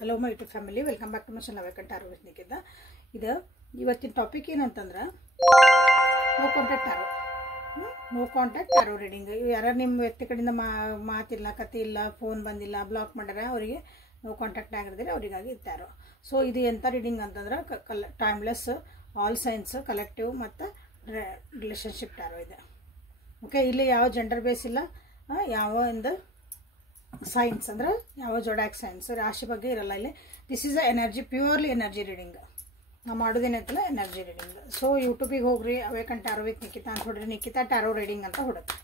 Hello my YouTube family, welcome back to my channel welcome tarot with Nikita. ಇದು ಇವತ್ತಿನ topic ಏನಂತಂದ್ರೆ no contact tarot. No contact tarot reading. ಯಾರು ನಿಮ್ಮ ವ್ಯಕ್ತಿ ಕಡೆಯಿಂದ ಮಾತಿಲ್ಲ, ಕತೆ ಇಲ್ಲ, ಫೋನ್ ಬಂದಿಲ್ಲ, ಬ್ಲಾಕ್ ಮಾಡ್ಯಾರ, ಅವರಿಗೆ ನೋ ಕಾಂಟ್ಯಾಕ್ಟ್ ಆಗಿರ್ತಾರೆ, ಅವರಿಗಾಗಿ ಟಾರೋ. ಸೊ ಇದು ಎಂಥ ರೀಡಿಂಗ್ ಅಂತಂದ್ರೆ ಟೈಮ್ಲೆಸ್, ಆಲ್ ಸೈನ್ಸ್, ಕಲೆಕ್ಟಿವ್ ಮತ್ತು ರಿಲೇಷನ್ಶಿಪ್ ಟಾರೋ ಇದೆ. ಓಕೆ, ಇಲ್ಲಿ ಯಾವ ಜೆಂಡರ್ ಬೇಸ್ ಇಲ್ಲ, ಯಾವ ಒಂದು ಸೈನ್ಸ್ ಅಂದ್ರೆ ಯಾವ ಜೋಡಾಕ್ ಸೈನ್ಸ್ ರಾಶಿ ಬಗ್ಗೆ ಇರಲ್ಲ ಇಲ್ಲಿ. This is a energy, purely energy reading. ನಾವು ಮಾಡೋದೇನೈತಲ್ಲ ಎನರ್ಜಿ ರೀಡಿಂಗ್. ಸೊ ಯೂಟ್ಯೂಬಿಗೆ ಹೋಗ್ರಿ, ಅವೇಕನ್ ಟಾರೋ ವಿತ್ ನಿಕಿತಾ ಅಂತ ಹೊಡ್ರಿ, ನಿಕಿತಾ ಟಾರೋ ರೀಡಿಂಗ್ ಅಂತ ಹುಡುಕ್ರಿ,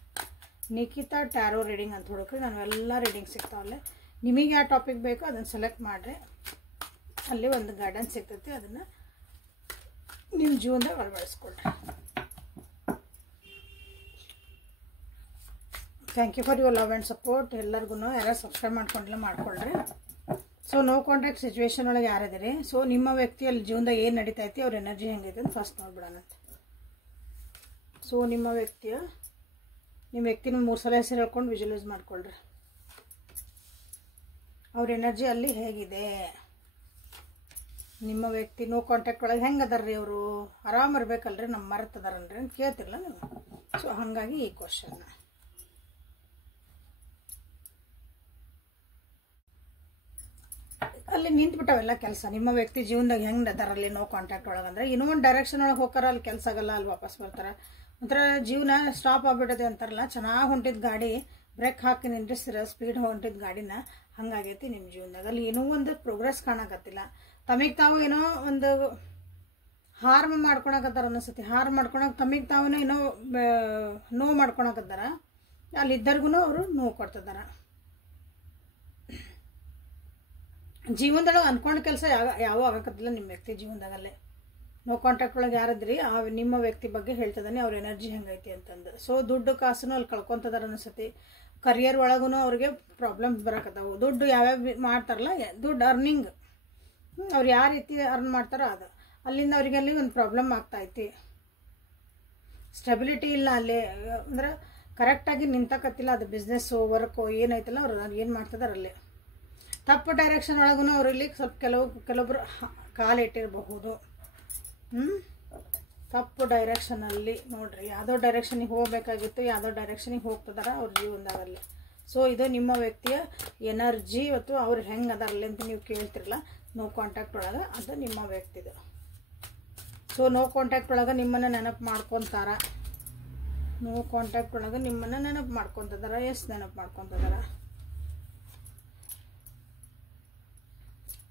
ನಿಕಿತಾ ಟಾರೋ ರೀಡಿಂಗ್ ಅಂತ ಹುಡುಕ್ರಿ. ನಾನು ಎಲ್ಲ ರೀಡಿಂಗ್ ಸಿಗ್ತಾವಲ್ಲೇ. ನಿಮಗೆ ಯಾವ ಟಾಪಿಕ್ ಬೇಕೋ ಅದನ್ನು ಸೆಲೆಕ್ಟ್ ಮಾಡಿರಿ, ಅಲ್ಲಿ ಒಂದು ಗೈಡೆನ್ಸ್ ಸಿಗ್ತೈತಿ, ಅದನ್ನು ನಿಮ್ಮ ಜೀವನದಾಗ ಅಳವಡಿಸ್ಕೊಳ್ರಿ. Thank you for your love and support. ಎಲ್ಲರಿಗೂ ಯಾರು ಸಬ್ಸ್ಕ್ರೈಬ್ ಮಾಡ್ಕೊಂಡಿಲ್ಲ ಮಾಡ್ಕೊಳ್ರಿ. ಸೊ ನೋ ಕಾಂಟ್ಯಾಕ್ಟ್ ಸಿಚುವೇಶನ್ ಒಳಗೆ ಯಾರಿದ್ದೀರಿ, ಸೊ ನಿಮ್ಮ ವ್ಯಕ್ತಿಯಲ್ಲಿ ಜೀವನದಾಗ ಏನು ನಡೀತೈತಿ, ಅವ್ರ ಎನರ್ಜಿ ಹೆಂಗೈತೆ ಅಂತ ಫಸ್ಟ್ ನೋಡ್ಬಿಡೋಣ. ಸೊ ನಿಮ್ಮ ವ್ಯಕ್ತಿನ 3 ಸಲ ಹೆಸರು ಹೇಳ್ಕೊಂಡು ವಿಜುವಲೈಸ್ ಮಾಡ್ಕೊಳ್ರಿ. ಅವ್ರ ಎನರ್ಜಿ ಅಲ್ಲಿ ಹೇಗಿದೆ, ನಿಮ್ಮ ವ್ಯಕ್ತಿ ನೋ ಕಾಂಟ್ಯಾಕ್ಟ್ ಒಳಗೆ ಹೆಂಗೆ ಅದಾರ್ರಿ, ಅವರು ಆರಾಮ್ ಇರ್ಬೇಕಲ್ರಿ, ನಮ್ಮ ಮರೆತದಾರನ್ರಿ ಅಂತ ಕೇಳ್ತಿರಲ್ಲ ನೀವು. ಸೊ ಹಾಗಾಗಿ ಈ ಕ್ವಶನ್ ಅಲ್ಲಿ ನಿಂತ್ಬಿಟ್ಟವೆಲ್ಲ ಕೆಲಸ. ನಿಮ್ಮ ವ್ಯಕ್ತಿ ಜೀವನದಾಗ ಹೆಂಗೆ ಅದಾರಲ್ಲಿ ನೋ ಕಾಂಟ್ಯಾಕ್ಟ್ ಒಳಗಂದ್ರೆ ಇನ್ನೂ ಒಂದು ಡೈರೆಕ್ಷನ್ ಒಳಗೆ ಹೋಗಾರ, ಅಲ್ಲಿ ಕೆಲಸ ಆಗಲ್ಲ, ಅಲ್ಲಿ ವಾಪಸ್ ಬರ್ತಾರೆ. ಒಂಥರ ಜೀವನ ಸ್ಟಾಪ್ ಆಗ್ಬಿಟ್ಟದೆ ಅಂತಾರಲ್ಲ, ಚೆನ್ನಾಗಿ ಹೊಂಟಿದ್ದು ಗಾಡಿ ಬ್ರೇಕ್ ಹಾಕಿ ನಿಂದ್ರಿಸಿರ ಸ್ಪೀಡ್ ಹೊಂಟಿದ್ದು ಗಾಡಿನ, ಹಂಗಾಗೈತಿ ನಿಮ್ಮ ಜೀವನದಾಗ. ಅಲ್ಲಿ ಏನೋ ಒಂದು ಪ್ರೋಗ್ರೆಸ್ ಕಾಣಕತ್ತಿಲ್ಲ, ತಮಗೆ ತಾವು ಏನೋ ಒಂದು ಹಾರ್ಮ್ ಮಾಡ್ಕೊಳಕತ್ತಾರ ಅನ್ನಿಸ್ತತಿ. ಹಾರ್ಮ್ ಮಾಡ್ಕೊಳಕ್ಕೆ ತಮಗೆ ತಾವೇ ಏನೋ ನೋವು ಮಾಡ್ಕೊಳಕತ್ತಾರ, ಅಲ್ಲಿದ್ದರ್ಗು ಅವರು ನೋವು ಕೊಡ್ತಿದಾರ. ಜೀವನದೊಳಗೆ ಅನ್ಕೊಂಡ ಕೆಲಸ ಯಾವ ಆಗಕತ್ತಿಲ್ಲ ನಿಮ್ಮ ವ್ಯಕ್ತಿ ಜೀವನದಾಗಲ್ಲೇ. ನೋ ಕಾಂಟ್ಯಾಕ್ಟ್ ಒಳಗೆ ಯಾರಿದ್ರಿ, ನಿಮ್ಮ ವ್ಯಕ್ತಿ ಬಗ್ಗೆ ಹೇಳ್ತಿದ್ದಾನೆ, ಅವ್ರ ಎನರ್ಜಿ ಹೆಂಗೈತಿ ಅಂತಂದು. ಸೊ ದುಡ್ಡು ಕಾಸನ್ನು ಅಲ್ಲಿ ಕಳ್ಕೊತದಾರ ಅನಿಸ್ತತಿ. ಕರಿಯರ್ ಒಳಗೂ ಅವ್ರಿಗೆ ಪ್ರಾಬ್ಲಮ್ಸ್ ಬರಕತ್ತಾವು. ದುಡ್ಡು ಯಾವ್ಯಾವ ಮಾಡ್ತಾರಲ್ಲ, ದುಡ್ಡು ಅರ್ನಿಂಗ್, ಅವ್ರು ಯಾವ ರೀತಿ ಅರ್ನ್ ಮಾಡ್ತಾರೋ ಅದು, ಅಲ್ಲಿಂದ ಅವ್ರಿಗೆ ಅಲ್ಲಿ ಒಂದು ಪ್ರಾಬ್ಲಮ್ ಆಗ್ತಾಯಿತಿ. ಸ್ಟೆಬಿಲಿಟಿ ಇಲ್ಲ ಅಲ್ಲಿ, ಅಂದ್ರೆ ಕರೆಕ್ಟಾಗಿ ನಿಂತಕತ್ತಿಲ್ಲ ಅದು ಬಿಸ್ನೆಸ್ಸು ವರ್ಕು ಏನೈತಲ್ಲ, ಅವ್ರು ಏನು ಮಾಡ್ತಿದಾರಲ್ಲಿ ತಪ್ಪು ಡೈರೆಕ್ಷನ್ ಒಳಗೂ ಅವರಲ್ಲಿ ಸ್ವಲ್ಪ ಕೆಲವೊಬ್ರು ಕಾಲಿಟ್ಟಿರಬಹುದು. ತಪ್ಪು ಡೈರೆಕ್ಷನಲ್ಲಿ ನೋಡ್ರಿ, ಯಾವುದೋ ಡೈರೆಕ್ಷನಿಗೆ ಹೋಗಬೇಕಾಗಿತ್ತು, ಯಾವುದೋ ಡೈರೆಕ್ಷನಿಗೆ ಹೋಗ್ತಿದಾರ ಅವ್ರ ಜೀವನದಾಗಲ್ಲಿ. ಸೊ ಇದು ನಿಮ್ಮ ವ್ಯಕ್ತಿಯ ಎನರ್ಜಿ. ಇವತ್ತು ಅವ್ರು ಹೆಂಗೆ ಅದಾರಲ್ಲಿ ಅಂತ ನೀವು ಕೇಳ್ತಿರಲ್ಲ, ನೋ ಕಾಂಟ್ಯಾಕ್ಟ್ ಒಳಗೆ ಅದು ನಿಮ್ಮ ವ್ಯಕ್ತಿದು. ಸೊ ನೋ ಕಾಂಟ್ಯಾಕ್ಟ್ ಒಳಗೆ ನಿಮ್ಮನ್ನು ನೆನಪು ಮಾಡ್ಕೊತಾರ, ನೋ ಕಾಂಟ್ಯಾಕ್ಟ್ ಒಳಗೆ ನಿಮ್ಮನ್ನು ನೆನಪು ಮಾಡ್ಕೊತಿದಾರ. ಎಷ್ಟು ನೆನಪು ಮಾಡ್ಕೊತಿದಾರ,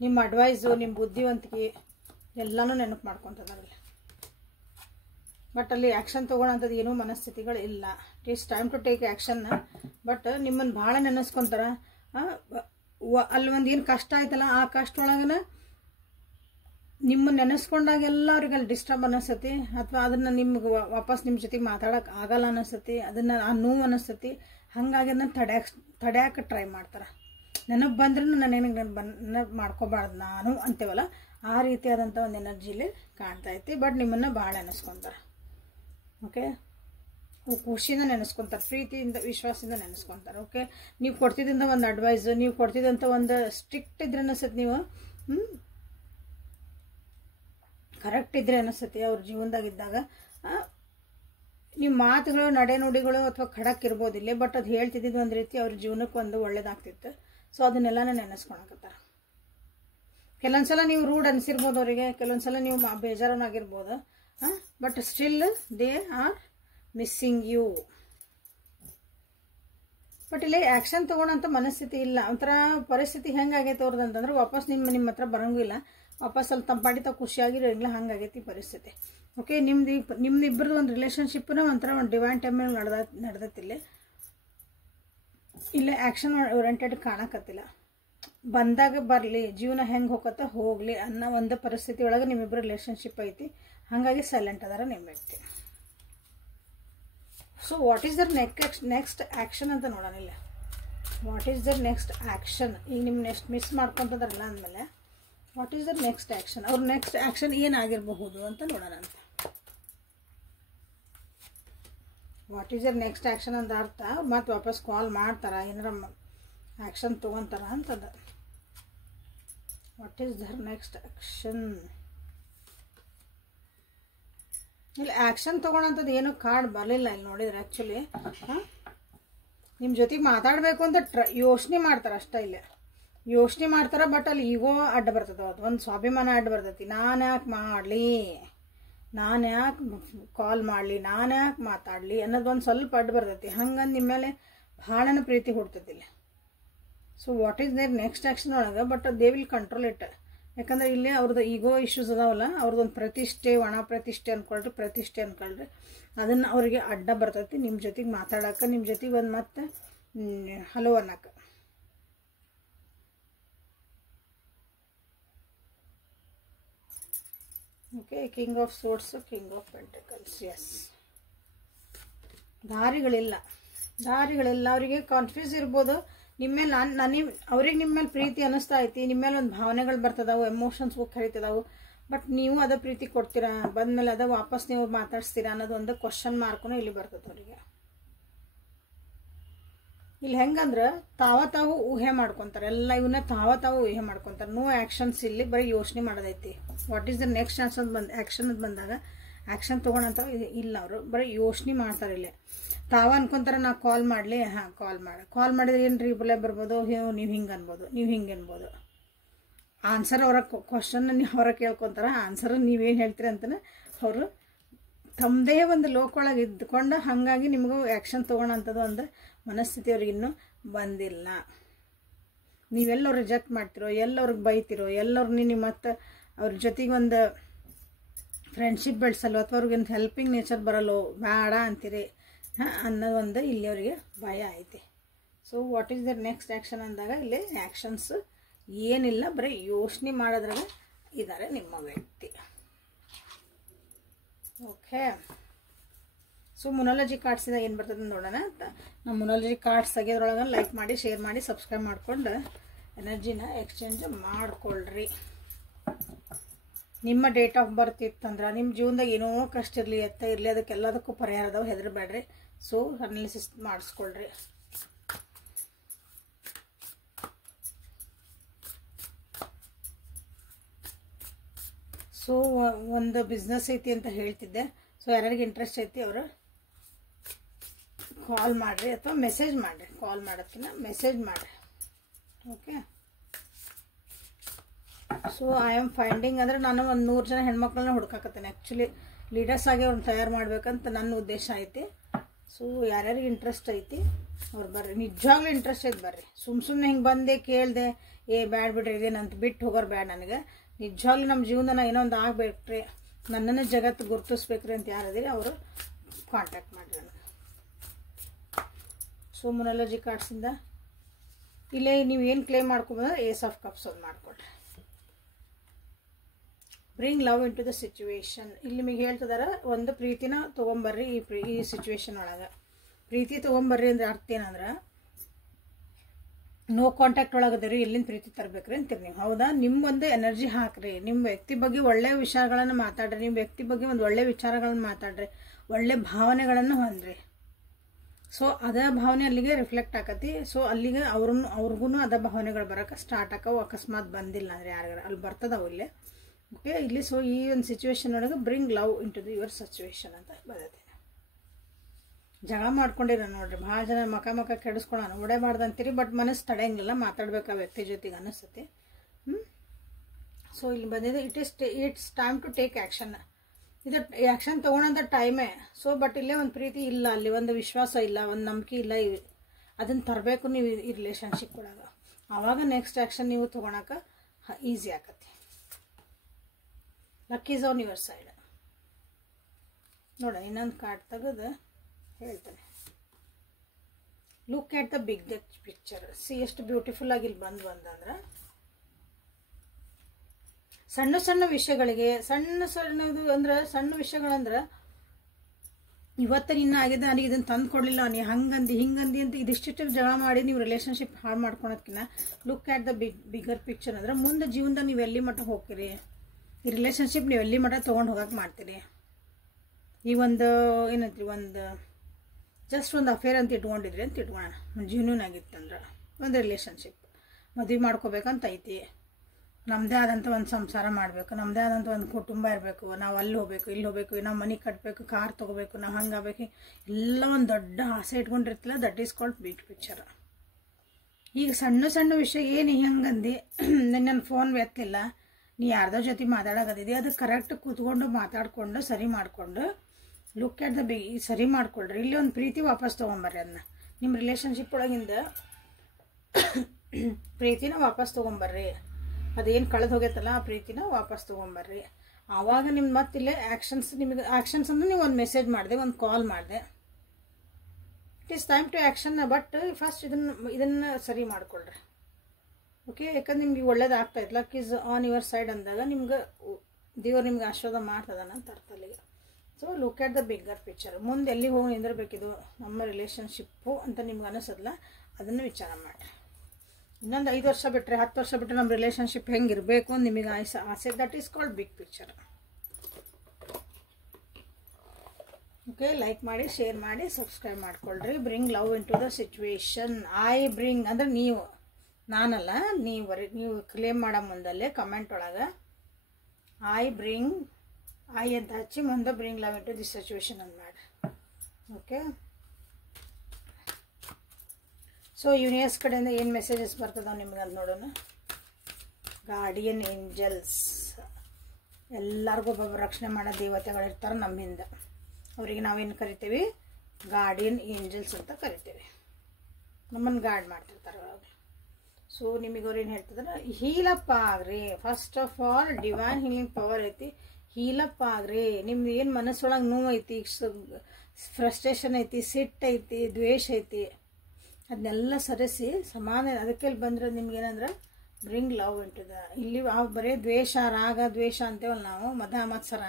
ನಿಮ್ಮ ಅಡ್ವೈಸು, ನಿಮ್ಮ ಬುದ್ಧಿವಂತಿಕೆ ಎಲ್ಲನೂ ನೆನಪು ಮಾಡ್ಕೊತಿದಾರಲ್ಲಿ. ಬಟ್ ಅಲ್ಲಿ ಆ್ಯಕ್ಷನ್ ತೊಗೊಳೋಂಥದ್ದು ಏನೂ ಮನಸ್ಥಿತಿಗಳು ಇಲ್ಲ. It is time to take action. But ನಿಮ್ಮನ್ನು ಭಾಳ ನೆನೆಸ್ಕೊತಾರ. ಅಲ್ಲಿ ಒಂದು ಏನು ಕಷ್ಟ ಆಯ್ತಲ್ಲ, ಆ ಕಷ್ಟ ಒಳಗನ ನಿಮ್ಮನ್ನು ನೆನೆಸ್ಕೊಂಡಾಗೆಲ್ಲ ಅವ್ರಿಗೆ ಅಲ್ಲಿ ಡಿಸ್ಟರ್ಬ್ ಅನ್ನಿಸ್ತತಿ, ಅಥವಾ ಅದನ್ನು ನಿಮ್ಗೆ ವಾಪಸ್ ನಿಮ್ಮ ಜೊತೆಗೆ ಮಾತಾಡೋಕೆ ಆಗಲ್ಲ ಅನ್ನಿಸ್ತತಿ, ಅದನ್ನು ಆ ನೋವು ಅನ್ನಿಸ್ತತಿ. ಹಾಗಾಗಿ ಅದನ್ನು ತಡ್ಯಾಕೆ ಟ್ರೈ ಮಾಡ್ತಾರೆ. ನೆನಪು ಬಂದ್ರೂ ನಾನೇನಿಗೆ ನೆನಪು ಮಾಡ್ಕೋಬಾರ್ದು ನಾನು ಅಂತೇವಲ್ಲ, ಆ ರೀತಿಯಾದಂಥ ಒಂದು ಎನರ್ಜಿಲಿ ಕಾಣ್ತಾ ಐತಿ. ಬಟ್ ನಿಮ್ಮನ್ನು ಭಾಳ ನೆನೆಸ್ಕೊತಾರೆ. ಓಕೆ, ಖುಷಿಯಿಂದ ನೆನೆಸ್ಕೊತಾರೆ, ಪ್ರೀತಿಯಿಂದ ವಿಶ್ವಾಸದಿಂದ ನೆನೆಸ್ಕೊತಾರೆ. ಓಕೆ, ನೀವು ಕೊಡ್ತಿದ್ದಂಥ ಒಂದು ಅಡ್ವೈಸು, ನೀವು ಕೊಡ್ತಿದ್ದಂಥ ಒಂದು ಸ್ಟ್ರಿಕ್ಟ್ ಇದ್ರೆ ಅನಿಸ್ತತಿ, ನೀವು ಕರೆಕ್ಟ್ ಇದ್ರೆ ಅನಿಸ್ತತಿ ಅವ್ರ ಜೀವನದಾಗಿದ್ದಾಗ. ನಿಮ್ಮ ಮಾತುಗಳು, ನಡೆನುಡಿಗಳು ಅಥವಾ ಖಡಕ್ ಇರ್ಬೋದಿಲ್ಲ, ಬಟ್ ಅದು ಹೇಳ್ತಿದ್ದಿದ್ದು ಒಂದು ರೀತಿ ಅವ್ರ ಜೀವನಕ್ಕೆ ಒಂದು ಒಳ್ಳೇದಾಗ್ತಿತ್ತು. ಸೊ ಅದನ್ನೆಲ್ಲನ ನೆನೆಸ್ಕೊಳಕತ್ತಾರ. ಕೆಲವೊಂದ್ಸಲ ನೀವು ರೂಡ್ ಅನಿಸಿರ್ಬೋದು ಅವರಿಗೆ, ಕೆಲವೊಂದ್ಸಲ ನೀವು ಬೇಜಾರನಾಗಿರ್ಬೋದು, but still they are missing you. But ಇಲ್ಲಿ ಆ್ಯಕ್ಷನ್ ತೊಗೊಳೋಂಥ ಮನಸ್ಥಿತಿ ಇಲ್ಲ. ಒಂಥರ ಪರಿಸ್ಥಿತಿ ಹೆಂಗಾಗೈತೆ ಅವ್ರದ್ದು ಅಂತಂದ್ರೆ, ವಾಪಸ್ ನಿಮ್ಮ ಹತ್ರ ಬರೋಂಗೂ ಇಲ್ಲ, ವಾಪಸ್ ಅಲ್ಲಿ ತಂಪಾಡಿ ತಾವು ಖುಷಿಯಾಗಿರೋಂಗಿಲ್ಲ, ಹಂಗಾಗೈತಿ ಪರಿಸ್ಥಿತಿ. ಓಕೆ, ನಿಮ್ದಿಬ್ಬರದ್ದು ಒಂದು ರಿಲೇಷನ್ಶಿಪ್ನ ಒಂಥರ ಒಂದು ಡಿವೈನ್ ಟೈಮ್ನಲ್ಲಿ ನಡೆದತ್ತಿಲ್ಲ. ಇಲ್ಲೇ ಆ್ಯಕ್ಷನ್ ಓರಿಯೆಂಟೆಡ್ ಕಾಣಕತ್ತಿಲ್ಲ. ಬಂದಾಗ ಬರಲಿ, ಜೀವನ ಹೆಂಗೆ ಹೋಗತ್ತ ಹೋಗಲಿ ಅನ್ನೋ ಒಂದು ಪರಿಸ್ಥಿತಿ ಒಳಗೆ ನಿಮ್ಮಿಬ್ಬರು ರಿಲೇಷನ್ಶಿಪ್ ಐತಿ. ಹಾಗಾಗಿ ಸೈಲೆಂಟ್ ಅದಾರ ನಿಮ್ಮ ವ್ಯಕ್ತಿ. So what is their next action ಅಂತ ನೋಡೋಣ ಇಲ್ಲ. What is their next action? ಈಗ ನಿಮ್ಮ ನೆಕ್ಸ್ಟ್ ಮಿಸ್ ಮಾಡ್ಕೊತದಾರಲ್ಲ ಅಂದಮೇಲೆ what is their next action? ಅವ್ರ ನೆಕ್ಸ್ಟ್ ಆ್ಯಕ್ಷನ್ ಏನಾಗಿರಬಹುದು ಅಂತ ನೋಡೋಣ ಅಂತ. What is your next action ಅಂತ ಅರ್ಥ, ಮತ್ತು ವಾಪಸ್ ಕಾಲ್ ಮಾಡ್ತಾರ, ಏನಾರ ಆ್ಯಕ್ಷನ್ ತೊಗೊತಾರ ಅಂತದ. What is their next action? ಇಲ್ಲಿ ಆ್ಯಕ್ಷನ್ ತೊಗೊಳಂಥದ್ದು ಏನು ಕಾರ್ಡ್ ಬರಲಿಲ್ಲ ಇಲ್ಲಿ ನೋಡಿದ್ರೆ. ಆ್ಯಕ್ಚುಲಿ ನಿಮ್ಮ ಜೊತೆಗೆ ಮಾತಾಡಬೇಕು ಅಂತ ಯೋಚನೆ ಮಾಡ್ತಾರೆ ಅಷ್ಟೇ. ಇಲ್ಲ ಯೋಚನೆ ಮಾಡ್ತಾರೆ, ಬಟ್ ಅಲ್ಲಿ ಈಗೋ ಅಡ್ಡ ಬರ್ತದೆ, ಅದು ಒಂದು ಸ್ವಾಭಿಮಾನ ಅಡ್ಡ ಬರ್ತೈತಿ. ನಾನು ಯಾಕೆ ಮಾಡಲಿ, ನಾನು ಯಾಕೆ ಕಾಲ್ ಮಾಡಲಿ, ನಾನು ಯಾಕೆ ಮಾತಾಡಲಿ ಅನ್ನೋದು ಒಂದು ಸ್ವಲ್ಪ ಅಡ್ಡ ಬರ್ತೈತಿ. ಹಂಗಂದು ನಿಮ್ಮ ಮೇಲೆ ಭಾಳನ ಪ್ರೀತಿ ಹುಡ್ತೈತಿಲ್ಲ. So what is there next action ಒಳಗೆ, but they will control it. ಯಾಕಂದ್ರೆ ಇಲ್ಲಿ ಅವ್ರದ್ದು ಈಗೋ ಇಶ್ಯೂಸ್ ಅದಾವಲ್ಲ, ಅವ್ರದ್ದೊಂದು ಪ್ರತಿಷ್ಠೆ, ಒಣ ಪ್ರತಿಷ್ಠೆ ಅನ್ಕೊಳ್ರಿ, ಅದನ್ನು ಅವ್ರಿಗೆ ಅಡ್ಡ ಬರ್ತೈತಿ ನಿಮ್ಮ ಜೊತೆಗೆ ಮಾತಾಡೋಕೆ, ನಿಮ್ಮ ಜೊತೆಗೆ ಒಂದು ಮತ್ತೆ ಹಲೋ ಅನ್ನಕ್ಕೆ. Okay, king of swords, king of pentacles. Yes, ದಾರಿಗಳಿಲ್ಲ. ಅವರಿಗೆ ಕನ್ಫ್ಯೂಸ್ ಇರ್ಬೋದು ನಿಮ್ಮ ಮೇಲೆ. ಅವ್ರಿಗೆ ನಿಮ್ಮ ಮೇಲೆ ಪ್ರೀತಿ ಅನ್ನಿಸ್ತಾ ಐತಿ, ನಿಮ್ಮ ಮೇಲೆ ಒಂದು ಭಾವನೆಗಳು ಬರ್ತದಾವು, ಎಮೋಷನ್ಸ್ ಕರಿತದಾವು. ಬಟ್ ನೀವು ಅದ ಪ್ರೀತಿ ಕೊಡ್ತೀರಾ, ಬಂದಮೇಲೆ ಅದ ವಾಪಸ್ ನೀವು ಮಾತಾಡ್ಸ್ತೀರಾ ಅನ್ನೋದು ಒಂದು ಕ್ವಶನ್ ಮಾರ್ಕು ಇಲ್ಲಿ ಬರ್ತದೆ ಅವರಿಗೆ. ಇಲ್ಲಿ ಹೆಂಗಂದ್ರೆ ತಾವು ಊಹೆ ಮಾಡ್ಕೊತಾರೆ, ಎಲ್ಲ ಇವನ್ನ ತಾವು ಊಹೆ ಮಾಡ್ಕೊತಾರೆ. ನೋ ಆ್ಯಕ್ಷನ್ಸ್, ಇಲ್ಲಿ ಬರೀ ಯೋಚನೆ ಮಾಡೋದೈತಿ. What is the next action ಅಂತ ಬಂದಾಗ ಆ್ಯಕ್ಷನ್ ತೊಗೊಳಂತ ಇಲ್ಲ, ಅವರು ಬರೀ ಯೋಚನೆ ಮಾಡ್ತಾರೆ. ಇಲ್ಲೇ ಅನ್ಕೊಂತಾರೆ, ನಾ ಕಾಲ್ ಮಾಡಲಿ, ಹಾಂ ಕಾಲ್ ಮಾಡಿದ್ರೆ ಏನು ರಿಪ್ಲೈ ಬರ್ಬೋದು, ನೀವು ಹಿಂಗೆ ಅನ್ಬೋದು, ನೀವು ಹಿಂಗೆ ಅನ್ಬೋದು. ಆನ್ಸರ್ ಅವರ ಕ್ವಶನ್ನ ನೀವು ಅವರ ಕೇಳ್ಕೊತಾರೆ, ಆನ್ಸರ್ ನೀವೇನು ಹೇಳ್ತೀರಿ ಅಂತಲೇ ಅವರು ತಮ್ಮದೇ ಒಂದು ಲೋಕೊಳಗೆ ಇದ್ದುಕೊಂಡು, ಹಾಗಾಗಿ ನಿಮಗೂ ಆ್ಯಕ್ಷನ್ ತೊಗೊಳಂಥದ್ದು ಒಂದು ಮನಸ್ಥಿತಿ ಅವ್ರಿಗೆ ಇನ್ನೂ ಬಂದಿಲ್ಲ. ನೀವೆಲ್ಲವ್ರು ರಿಜೆಕ್ಟ್ ಮಾಡ್ತಿರೋ, ಎಲ್ಲವ್ರಿಗೆ ಬೈತಿರೋ, ಎಲ್ಲವ್ರನ್ನ ನೀವು ಮತ್ತು ಅವ್ರ ಜೊತೆಗೆ ಒಂದು ಫ್ರೆಂಡ್ಶಿಪ್ ಬೆಳೆಸಲು ಅಥವಾ ಅವ್ರಿಗೊಂದು ಹೆಲ್ಪಿಂಗ್ ನೇಚರ್ ಬರಲ್ಲೋ, ಬೇಡ ಅಂತೀರಿ ಅನ್ನೋದು ಒಂದು ಇಲ್ಲಿ ಅವರಿಗೆ ಭಯ ಐತಿ. So what is their next action ಅಂದಾಗ ಇಲ್ಲಿ ಆ್ಯಕ್ಷನ್ಸ್ ಏನಿಲ್ಲ, ಬರೀ ಯೋಚನೆ ಮಾಡೋದ್ರಾಗ ಇದ್ದಾರೆ ನಿಮ್ಮ ವ್ಯಕ್ತಿ. ಓಕೆ, ಸೊ ಮುನಾಲಜಿ ಕಾರ್ಡ್ಸಿಂದ ಏನು ಬರ್ತದೆ ನೋಡೋಣ. ನಮ್ಮ ಮುನಾಲಜಿ ಕಾರ್ಡ್ಸ್ ತೆಗೆದ್ರೊಳಗೆ ಲೈಕ್ ಮಾಡಿ, ಶೇರ್ ಮಾಡಿ, ಸಬ್ಸ್ಕ್ರೈಬ್ ಮಾಡ್ಕೊಂಡು ಎನರ್ಜಿನ ಎಕ್ಸ್ಚೇಂಜ್ ಮಾಡ್ಕೊಳ್ರಿ. ನಿಮ್ಮ ಡೇಟ್ ಆಫ್ ಬರ್ತ್ ಇತ್ತಂದ್ರೆ ನಿಮ್ಮ ಜೀವನದಾಗ ಏನೋ ಕಷ್ಟ ಇರಲಿ, ಇರಲಿ, ಅದಕ್ಕೆಲ್ಲದಕ್ಕೂ ಪರಿಹಾರ ಅದಾವೆ, ಹೆದರಬೇಡ್ರಿ. ಸೊ ಅನಾಲಿಸಿಸ್ ಮಾಡಿಸ್ಕೊಳ್ರಿ. ಸೊ ಒಂದು ಬಿಸ್ನೆಸ್ ಐತಿ ಅಂತ ಹೇಳ್ತಿದ್ದೆ. ಸೊ ಯಾರ್ಯಾರಿಗೆ ಇಂಟ್ರೆಸ್ಟ್ ಐತಿ ಅವರು ಕಾಲ್ ಮಾಡಿರಿ ಅಥವಾ ಮೆಸೇಜ್ ಮಾಡಿರಿ. ಕಾಲ್ ಮಾಡೋದಕ್ಕಿಂತ ಮೆಸೇಜ್ ಮಾಡಿರಿ. Okay, so I am finding ಅಂದರೆ ನಾನು ಒಂದು 100 ಜನ ಹೆಣ್ಮಕ್ಳನ್ನ ಹುಡ್ಕಾಕತ್ತೇನೆ. ಆ್ಯಕ್ಚುಲಿ ಲೀಡರ್ಸ್ ಆಗಿ ಅವ್ರನ್ನ ತಯಾರು ಮಾಡ್ಬೇಕಂತ ನನ್ನ ಉದ್ದೇಶ ಐತಿ. ಸೊ ಯಾರ್ಯಾರಿಗೆ ಇಂಟ್ರೆಸ್ಟ್ ಐತಿ ಅವ್ರು ಬರ್ರಿ, ನಿಜವಾಗ್ಲೂ ಇಂಟ್ರೆಸ್ಟ್ ಐತಿ ಬರ್ರಿ. ಸುಮ್ಮನೆ ಹಿಂಗೆ ಬಂದೆ ಕೇಳಿದೆ, ಬ್ಯಾಡ್ ಬಿಡ್ರಿ ಇದೇನಂತ ಬಿಟ್ಟು ಹೋಗೋರು ಬ್ಯಾಡ್. ನನಗೆ ನಿಜವಾಗ್ಲೂ ನಮ್ಮ ಜೀವನನ ಏನೋ ಒಂದು ಆಗ್ಬೇಕ್ರಿ, ನನ್ನನ್ನು ಜಗತ್ತು ಗುರುತಿಸ್ಬೇಕ್ರಿ ಅಂತ ಯಾರದಿರಿ ಅವರು ಕಾಂಟ್ಯಾಕ್ಟ್ ಮಾಡಿರಿ ನನಗೆ. ಸೊ ಮುನಾಲಜಿ ಕಾರ್ಡ್ಸಿಂದ ಇಲ್ಲೇ ನೀವು ಏನು ಕ್ಲೇಮ್ ಮಾಡ್ಕೊಬೋದ್ರೆ ಏಸ್ ಆಫ್ ಕಪ್ಸ್ ಒಂದು ಮಾಡ್ಕೊಳ್ರಿ. Bring love into the situation. ಇಲ್ಲಿ ನಿಮಗೆ ಹೇಳ್ತಿದಾರೆ ಒಂದು ಪ್ರೀತಿನ ತೊಗೊಂಬರ್ರಿ ಈ ಸಿಚುವೇಶನ್ ಒಳಗೆ. ಪ್ರೀತಿ ತೊಗೊಂಬರ್ರಿ ಅಂದ್ರೆ ಅರ್ಥ ಏನಂದ್ರೆ ನೋ ಕಾಂಟ್ಯಾಕ್ಟ್ ಒಳಗದರಿ, ಎಲ್ಲಿಂದ ಪ್ರೀತಿ ತರಬೇಕ್ರಿ ಅಂತೀರಿ ನೀವು. ಹೌದಾ, ನಿಮ್ಮೊಂದು ಎನರ್ಜಿ ಹಾಕ್ರಿ, ನಿಮ್ಮ ವ್ಯಕ್ತಿ ಬಗ್ಗೆ ಒಳ್ಳೆ ವಿಷಯಗಳನ್ನು ಮಾತಾಡ್ರಿ, ನಿಮ್ಮ ವ್ಯಕ್ತಿ ಬಗ್ಗೆ ಒಂದು ಒಳ್ಳೆ ವಿಚಾರಗಳನ್ನು ಮಾತಾಡ್ರಿ, ಒಳ್ಳೆ ಭಾವನೆಗಳನ್ನು ಹೊಂದ್ರಿ. ಸೊ ಅದೇ ಭಾವನೆ ಅಲ್ಲಿಗೆ ರಿಫ್ಲೆಕ್ಟ್ ಆಕತಿ. ಸೊ ಅಲ್ಲಿಗೆ ಅವ್ರಿಗೂ ಅದೇ ಭಾವನೆಗಳು ಬರೋಕೆ ಸ್ಟಾರ್ಟ್ ಆಕವು. ಅಕಸ್ಮಾತ್ ಬಂದಿಲ್ಲ ಅಂದರೆ ಯಾರಿಗಾರ ಅಲ್ಲಿ ಬರ್ತದವು ಇಲ್ಲೇ. ಓಕೆ, ಇಲ್ಲಿ ಸೊ ಈ ಒಂದು ಸಿಚುವೇಶನ್ ಒಳಗೆ bring love into the your situation ಅಂತ ಬರುತ್ತೆ. ಜಗಳ ಮಾಡ್ಕೊಂಡಿರ ನೋಡ್ರಿ, ಭಾಳ ಜನ ಮಕ ಕೆಡಿಸ್ಕೊಳ್ಳೋಣ ಓಡೇಬಾರ್ದು ಅಂತೀರಿ, ಬಟ್ ಮನಸ್ಸು ತಡೆಯಂಗಿಲ್ಲ, ಮಾತಾಡ್ಬೇಕು ಆ ವ್ಯಕ್ತಿ ಜೊತೆಗೆ ಅನಿಸುತ್ತೆ. ಸೊ ಇಲ್ಲಿ ಬಂದಿದೆ it's time to take action. ಇದು ಆ್ಯಕ್ಷನ್ ತೊಗೊಳೋಂಥ ಟೈಮೇ. ಸೊ ಬಟ್ ಇಲ್ಲೇ ಒಂದು ಪ್ರೀತಿ ಇಲ್ಲ, ಅಲ್ಲಿ ಒಂದು ವಿಶ್ವಾಸ ಇಲ್ಲ, ಒಂದು ನಂಬಿಕೆ ಇಲ್ಲ. ಅದನ್ನು ತರಬೇಕು ನೀವು ಈ ರಿಲೇಷನ್ಶಿಪ್ ಒಳಗೆ. ಆವಾಗ ನೆಕ್ಸ್ಟ್ ಆ್ಯಕ್ಷನ್ ನೀವು ತೊಗೊಳಕ್ಕೆ ಈಸಿ ಆಕತಿ. Luck is on your side. ನೋಡ ಇನ್ನೊಂದು ಕಾರ್ಡ್ ತೆಗೆದು ಹೇಳ್ತೇನೆ. Look at the big picture. See ಎಷ್ಟು ಬ್ಯೂಟಿಫುಲ್ ಆಗಿ ಇಲ್ಲಿ ಬಂದಂದ್ರೆ ಸಣ್ಣ ಸಣ್ಣ ವಿಷಯಗಳಿಗೆ ಸಣ್ಣದು ಅಂದ್ರೆ ಸಣ್ಣ ವಿಷಯಗಳಂದ್ರೆ ಇವತ್ತು ನಿನ್ನ ಆಗಿದೆ, ನನಗೆ ಇದನ್ನು ತಂದು ಕೊಡಲಿಲ್ಲ, ನೀ ಹಂಗಂದಿ ಹಿಂಗಂದಿ ಅಂತ ಇದಿಷ್ಟು ಜಗಳ ಮಾಡಿ ನೀವು ರಿಲೇಷನ್ಶಿಪ್ ಹಾಳು ಮಾಡ್ಕೊಳೋದಕ್ಕಿಂತ look at the bigger picture ಅಂದ್ರೆ ಮುಂದೆ ಜೀವನದಾಗ ನೀವು ಎಲ್ಲಿ ಮಟ್ಟ ಹೋಗ್ತೀರಿ, ಈ ರಿಲೇಷನ್ಶಿಪ್ ನೀವು ಎಲ್ಲಿ ಮಟ್ಟ ತೊಗೊಂಡು ಹೋಗಕ್ಕೆ ಮಾಡ್ತೀರಿ. ಈ ಒಂದು ಏನಂತೀರಿ, ಒಂದು ಜಸ್ಟ್ ಒಂದು ಅಫೇರ್ ಅಂತ ಇಟ್ಕೊಂಡಿದ್ರಿ ಅಂತ ಇಟ್ಕೊಳ್ಳೋಣ, ಜೀವನ ಆಗಿತ್ತಂದ್ರೆ ಒಂದು ರಿಲೇಷನ್ಶಿಪ್ ಮದುವೆ ಮಾಡ್ಕೋಬೇಕಂತ ಐತಿ. ನಮ್ಮದೇ ಆದಂಥ ಒಂದು ಸಂಸಾರ ಮಾಡಬೇಕು, ನಮ್ಮದೇ ಆದಂಥ ಒಂದು ಕುಟುಂಬ ಇರಬೇಕು, ನಾವು ಅಲ್ಲಿ ಹೋಗ್ಬೇಕು, ಇಲ್ಲಿ ಹೋಗ್ಬೇಕು, ನಾವು ಮನೆ ಕಟ್ಟಬೇಕು, ಕಾರ್ ತೊಗೋಬೇಕು, ನಾವು ಹಂಗೆ ಆಗ್ಬೇಕು, ಎಲ್ಲ ಒಂದು ದೊಡ್ಡ ಆಸೆ ಇಟ್ಕೊಂಡಿರ್ತಿಲ್ಲ. That is called big picture. ಈಗ ಸಣ್ಣ ಸಣ್ಣ ವಿಷಯ ಏನು ಹೆಂಗಂದು ನನ್ನ ಫೋನ್ ಎತ್ತಲಿಲ್ಲ, ನೀ ಯಾರ್ದೋ ಜೊತೆ ಮಾತಾಡೋದಿದೆ, ಅದು ಕರೆಕ್ಟ್ ಕೂತ್ಕೊಂಡು ಮಾತಾಡಿಕೊಂಡು ಸರಿ ಮಾಡಿಕೊಂಡು ಲುಕ್ ಎಟ್ ದ ಬಿಗ್ ಸರಿ ಮಾಡ್ಕೊಳ್ರಿ. ಇಲ್ಲಿ ಒಂದು ಪ್ರೀತಿ ವಾಪಸ್ ತೊಗೊಂಬರ್ರಿ. ಅದನ್ನ ನಿಮ್ಮ ರಿಲೇಷನ್ಶಿಪ್ ಒಳಗಿಂದ ಪ್ರೀತಿನ ವಾಪಸ್ ತೊಗೊಂಬರ್ರಿ. ಅದೇನು ಕಳೆದು ಹೋಗೈತಲ್ಲ ಆ ಪ್ರೀತಿನ ವಾಪಸ್ ತೊಗೊಂಬರ್ರಿ. ಆವಾಗ ನಿಮ್ಮ ಮತ್ತಿಲ್ಲೇ ಆ್ಯಕ್ಷನ್ಸ್, ನಿಮಗೆ ಆ್ಯಕ್ಷನ್ಸ್ ಅಂದ್ರೆ ನೀವು ಒಂದು ಮೆಸೇಜ್ ಮಾಡಿದೆ, ಒಂದು ಕಾಲ್ ಮಾಡಿದೆ, it is time to action. But first ಇದನ್ನು ಸರಿ ಮಾಡ್ಕೊಳ್ರಿ. ಓಕೆ, ಯಾಕಂದ್ರೆ ನಿಮ್ಗೆ ಒಳ್ಳೇದಾಗ್ತಾ ಇತ್ತು, luck is on your side ಅಂದಾಗ ನಿಮ್ಗೆ ದೇವ್ರು ನಿಮ್ಗೆ ಆಶೀರ್ವಾದ ಮಾಡ್ತದಾನ ಅಂತ ಅರ್ಥ ಅಲ್ಲಿಗೆ. So look at the bigger picture. ಮುಂದೆ ಎಲ್ಲಿ ಹೋಗಿ ನಿಂದಿರ್ಬೇಕಿದು ನಮ್ಮ ರಿಲೇಷನ್ಶಿಪ್ಪು ಅಂತ ನಿಮ್ಗೆ ಅನಿಸೋದಿಲ್ಲ, ಅದನ್ನು ವಿಚಾರ ಮಾಡಿರಿ. ಇನ್ನೊಂದು 5 ವರ್ಷ ಬಿಟ್ಟರೆ 10 ವರ್ಷ ಬಿಟ್ಟರೆ ನಮ್ಮ ರಿಲೇಷನ್ಶಿಪ್ ಹೆಂಗಿರಬೇಕು ಅಂತ ನಿಮಗೆ ಆಸೆ, that is called big picture. Okay, like ಮಾಡಿ, ಶೇರ್ ಮಾಡಿ, ಸಬ್ಸ್ಕ್ರೈಬ್ ಮಾಡ್ಕೊಳ್ರಿ. Bring love into the situation. I bring ಅಂದರೆ ನೀವು, ನಾನಲ್ಲ, ನೀವು ಕ್ಲೇಮ್ ಮಾಡೋ ಮುಂದಲ್ಲೇ ಕಮೆಂಟ್ ಒಳಗೆ ಐ ಅಂತ ಹಚ್ಚಿ ಮುಂದೆ bring love into the situation ಅಂತ ಮಾಡಿ. ಓಕೆ, ಸೊ ಯೂನಿವರ್ಸ್ ಕಡೆಯಿಂದ ಏನು ಮೆಸೇಜಸ್ ಬರ್ತದಾವ ನಿಮ್ಗೆ ಅಂತ ನೋಡೋಣ. ಗಾರ್ಡಿಯನ್ ಏಂಜಲ್ಸ್, ಎಲ್ಲರಿಗೂ ಒಬ್ಬೊಬ್ಬ ರಕ್ಷಣೆ ಮಾಡೋ ದೇವತೆಗಳಿರ್ತಾರೆ ನಮ್ಮಿಂದ. ಅವರಿಗೆ ನಾವೇನು ಕರಿತೀವಿ? ಗಾರ್ಡಿಯನ್ ಏಂಜಲ್ಸ್ ಅಂತ ಕರಿತೀವಿ. ನಮ್ಮನ್ನು ಗಾರ್ಡ್ ಮಾಡ್ತಿರ್ತಾರೆ ಅವರು. ಸೊ ನಿಮಗೆ ಅವ್ರು ಏನು ಹೇಳ್ತಿದ್ರೆ, ಹೀಲಪ್ ಆಗ್ರಿ. First of all divine healing power ಐತಿ, ಹೀಲಪ್ ಆಗ್ರಿ. ನಿಮ್ದು ಏನು ಮನಸ್ಸೊಳಗೆ ನೋವು ಐತಿ, ಫ್ರಸ್ಟ್ರೇಷನ್ ಐತಿ, ಸಿಟ್ಟು ಐತಿ, ದ್ವೇಷ ಐತಿ, ಅದನ್ನೆಲ್ಲ ಸರಿಸಿ ಸಮಾಧಾನ. ಅದಕ್ಕೆ ಬಂದ್ರೆ ನಿಮ್ಗೇನಂದ್ರೆ ಬ್ರಿಂಗ್ ಲವ್ ಇಂಟುದ. ಇಲ್ಲಿ ಅವು ಬರೀ ದ್ವೇಷ, ರಾಗ, ದ್ವೇಷ ಅಂತೇವಲ್ಲ ನಾವು, ಮತ್ಸರ,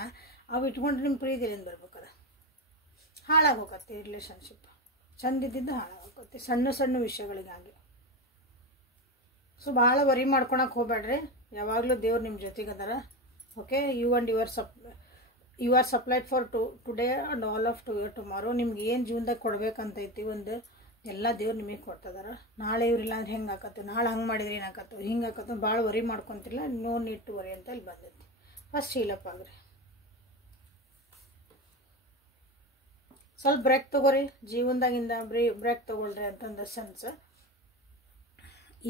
ಅವು ಇಟ್ಕೊಂಡ್ರೆ ನಿಮ್ಮ ಪ್ರೀತಿಲಿಂದ ಬರ್ಬೇಕದ. ಹಾಳಾಗಿ ಹೋಗತ್ತೆ ರಿಲೇಷನ್ಶಿಪ್, ಚಂದಿದ್ದಿದ್ದು ಹಾಳಾಗೋಕತ್ತೆ ಸಣ್ಣ ಸಣ್ಣ ವಿಷಯಗಳಿಗಾಗಿ. ಸೊ ಭಾಳ ವರಿ ಮಾಡ್ಕೊಳಕ್ಕೆ ಹೋಗ್ಬೇಡ್ರಿ. ಯಾವಾಗಲೂ ದೇವ್ರು ನಿಮ್ಮ ಜೊತೆಗೆ ಅದಾರ. Okay, you are supplied for today and all of tomorrow. ನಿಮ್ಗೆ ಏನು ಜೀವನದಾಗ ಕೊಡ್ಬೇಕಂತೈತಿ ಒಂದು ಎಲ್ಲ ದೇವ್ರು ನಿಮಗೆ ಕೊಡ್ತದಾರ. ನಾಳೆ ಇವ್ರಿಲ್ಲ ಅಂದ್ರೆ ಹೆಂಗೆ ಆಕತ್ತು, ನಾಳೆ ಹಂಗೆ ಮಾಡಿದ್ರೆ ಏನಾಕತ್ತು, ಹಿಂಗೆ ಆಕತ್ತು, ಭಾಳ ವರಿ ಮಾಡ್ಕೊತಿಲ್ಲ. ನೋ ನೀಡ್ ಟು ವರಿ ಅಂತ ಇಲ್ಲಿ ಬಂದೈತಿ. ಫಸ್ಟ್ ಹೀಲಪ್ ಆಗ್ರಿ. ಸ್ವಲ್ಪ ಬ್ರೇಕ್ ತೊಗೋರಿ ಜೀವನದಾಗಿಂದ, ಬ್ರೇಕ್ ತೊಗೊಳ್ರಿ ಅಂತಂದ ಸೆನ್ಸ್.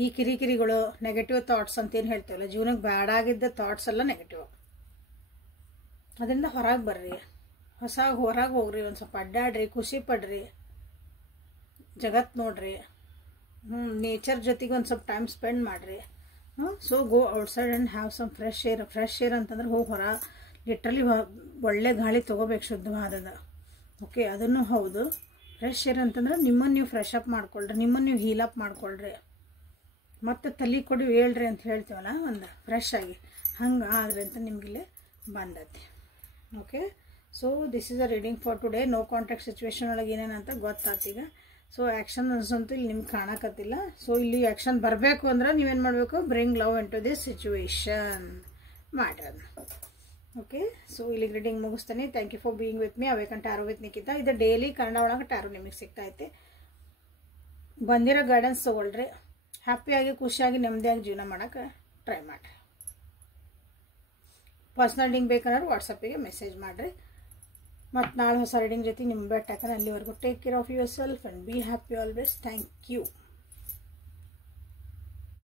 ಈ ಕಿರಿಕಿರಿಗಳು, ನೆಗೆಟಿವ್ ಥಾಟ್ಸ್ ಅಂತೇನು ಹೇಳ್ತೇವಲ್ಲ, ಜೀವನಕ್ಕೆ ಬ್ಯಾಡಾಗಿದ್ದ ಥಾಟ್ಸ್ ಎಲ್ಲ ನೆಗೆಟಿವ್. ಅದರಿಂದ ಹೊರಗೆ ಬರ್ರಿ, ಹೊರಗೆ ಹೋಗ್ರಿ, ಒಂದು ಸ್ವಲ್ಪ ಅಡ್ಡಾಡ್ರಿ, ಖುಷಿ ಪಡ್ರಿ, ಜಗತ್ತು ನೋಡ್ರಿ, ನೇಚರ್ ಜೊತೆಗೆ ಒಂದು ಸ್ವಲ್ಪ ಟೈಮ್ ಸ್ಪೆಂಡ್ ಮಾಡಿರಿ. So go outside and have some fresh air. Fresh air ಅಂತಂದ್ರೆ ಹೋಗಿ ಲಿಟ್ರಲಿ ಒಳ್ಳೆ ಗಾಳಿ ತೊಗೋಬೇಕು, ಶುದ್ಧವಾದದ. ಓಕೆ, ಅದನ್ನು ಹೌದು. ಫ್ರೆಶ್ ಏರ್ ಅಂತಂದ್ರೆ ನಿಮ್ಮನ್ನು ನೀವು ಫ್ರೆಶ್ ಅಪ್ ಮಾಡ್ಕೊಳ್ರಿ, ನಿಮ್ಮನ್ನು ನೀವು ಹೀಲಪ್ ಮಾಡ್ಕೊಳ್ರಿ. ಮತ್ತು ತಲೆ ಕೊಡಿ ಹೇಳ್ರಿ ಅಂತ ಹೇಳ್ತೀವಲ್ಲ, ಒಂದು ಫ್ರೆಶ್ ಆಗಿ ಹಂಗೆ ಆಗ್ರಿ ಅಂತ ನಿಮಗಿಲ್ಲೇ ಬಂದೈತಿ. Okay, so this is a reading for today. No contact situation ಒಳಗೆ ಏನೇನಂತ ಗೊತ್ತಾತೀಗ. ಸೊ ಆ್ಯಕ್ಷನ್ ಅನ್ಸಂತೂ ಇಲ್ಲಿ ನಿಮ್ಗೆ ಕಾಣಕತ್ತಿಲ್ಲ. ಸೊ ಇಲ್ಲಿ ಆ್ಯಕ್ಷನ್ ಬರಬೇಕು ಅಂದ್ರೆ ನೀವೇನು ಮಾಡಬೇಕು? Bring love into this situation ಮಾಡಿರೋದು. ಓಕೆ, ಸೊ ಇಲ್ಲಿ ರೀಡಿಂಗ್ ಮುಗಿಸ್ತಾನೆ. Thank you for being with me. Awaken tarot with Nikhita. ಇದು ಡೈಲಿ ಕನ್ನಡ ಒಳಗೆ ಟ್ಯಾರೋ ನಿಮಗೆ ಸಿಗ್ತೈತೆ. ಬಂದಿರೋ ಗೈಡೆನ್ಸ್ ತೊಗೊಳ್ರಿ. ಹ್ಯಾಪಿಯಾಗಿ, ಖುಷಿಯಾಗಿ, ನೆಮ್ಮದಿಯಾಗಿ ಜೀವನ ಮಾಡೋಕ್ಕೆ ಟ್ರೈ ಮಾಡಿರಿ. ಪರ್ಸ್ನಲ್ ರೀಡಿಂಗ್ ಬೇಕಂದ್ರೆ ವಾಟ್ಸಪ್ಪಿಗೆ ಮೆಸೇಜ್ ಮಾಡಿರಿ. ಮತ್ತು ನಾಳೆ ಹೊಸ ರೀಡಿಂಗ್ ಜೊತೆ ನಿಮ್ಮ ಬೆಟ್ಟ ಹಾಕೋಣ. ಅಲ್ಲಿವರೆಗೂ take care of yourself and be happy always. Thank you.